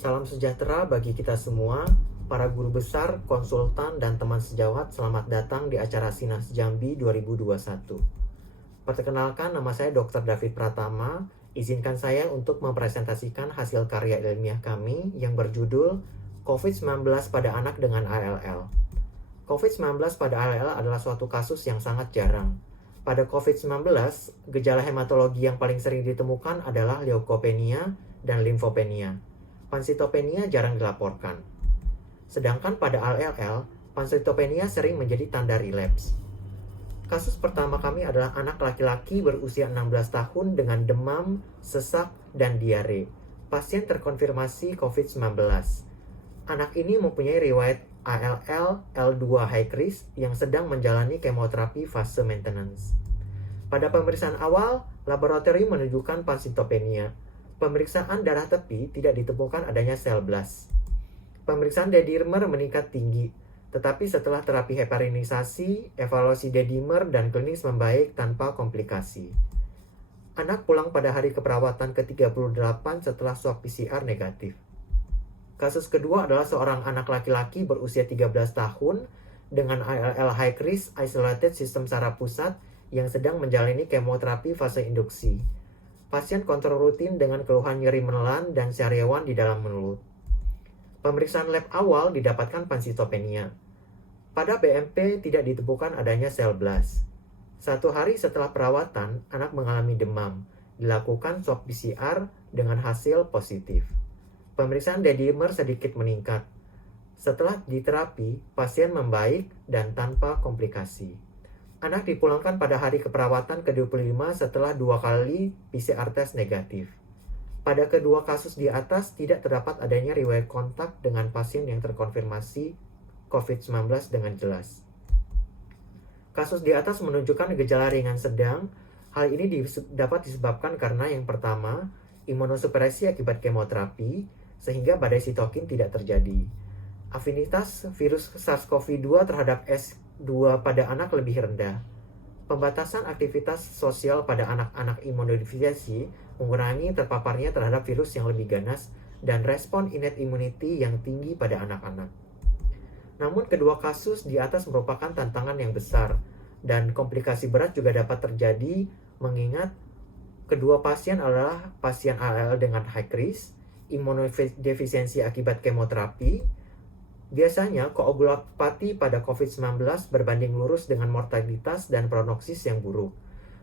Salam sejahtera bagi kita semua, para guru besar, konsultan, dan teman sejawat. Selamat datang di acara Sinas Jambi 2021. Perkenalkan, nama saya Dr. David Pratama. Izinkan saya untuk mempresentasikan hasil karya ilmiah kami yang berjudul COVID-19 pada anak dengan ALL. COVID-19 pada ALL adalah suatu kasus yang sangat jarang. Pada COVID-19, gejala hematologi yang paling sering ditemukan adalah leukopenia dan limfopenia. Pansitopenia jarang dilaporkan. Sedangkan pada ALL, pansitopenia sering menjadi tanda relapse. Kasus pertama kami adalah anak laki-laki berusia 16 tahun dengan demam, sesak, dan diare. Pasien terkonfirmasi COVID-19. Anak ini mempunyai riwayat ALL L2 high risk yang sedang menjalani kemoterapi fase maintenance. Pada pemeriksaan awal, laboratorium menunjukkan pansitopenia. Pemeriksaan darah tepi tidak ditemukan adanya sel blast. Pemeriksaan D-dimer meningkat tinggi, tetapi setelah terapi heparinisasi, evaluasi D-dimer dan klinis membaik tanpa komplikasi. Anak pulang pada hari keperawatan ke-38 setelah swab PCR negatif. Kasus kedua adalah seorang anak laki-laki berusia 13 tahun dengan ALL high risk isolated sistem saraf pusat yang sedang menjalani kemoterapi fase induksi. Pasien kontrol rutin dengan keluhan nyeri menelan dan sariawan di dalam mulut. Pemeriksaan lab awal didapatkan pansitopenia. Pada BMP tidak ditemukan adanya sel blast. 1 hari setelah perawatan, anak mengalami demam. Dilakukan swab PCR dengan hasil positif. Pemeriksaan D-dimer sedikit meningkat. Setelah diterapi, pasien membaik dan tanpa komplikasi. Anak dipulangkan pada hari keperawatan ke-25 setelah 2 kali PCR test negatif. Pada kedua kasus di atas tidak terdapat adanya riwayat kontak dengan pasien yang terkonfirmasi COVID-19 dengan jelas. Kasus di atas menunjukkan gejala ringan sedang. Hal ini dapat disebabkan karena yang pertama, imunosupresi akibat kemoterapi, sehingga badai sitokin tidak terjadi. Afinitas virus SARS-CoV-2 terhadap S2 pada anak lebih rendah. Pembatasan aktivitas sosial pada anak-anak imunodeficiensi mengurangi terpaparnya terhadap virus yang lebih ganas dan respon innate immunity yang tinggi pada anak-anak. Namun kedua kasus di atas merupakan tantangan yang besar dan komplikasi berat juga dapat terjadi mengingat kedua pasien adalah pasien ALL dengan high risk, imunodefisiensi akibat kemoterapi. Biasanya koagulopati pada COVID-19 berbanding lurus dengan mortalitas dan prognosis yang buruk.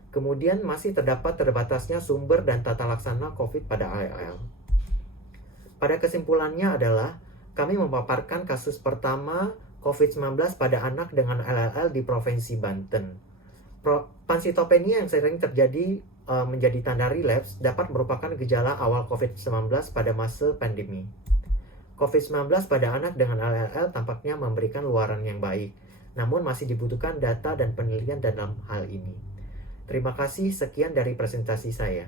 Kemudian masih terdapat terbatasnya sumber dan tata laksana COVID pada ALL. Pada kesimpulannya adalah kami memaparkan kasus pertama COVID-19 pada anak dengan ALL di Provinsi Banten. Pansitopenia yang sering terjadi menjadi tanda relapse dapat merupakan gejala awal COVID-19 pada masa pandemi. COVID-19 pada anak dengan ALL tampaknya memberikan luaran yang baik, namun masih dibutuhkan data dan penelitian dalam hal ini. Terima kasih, sekian dari presentasi saya.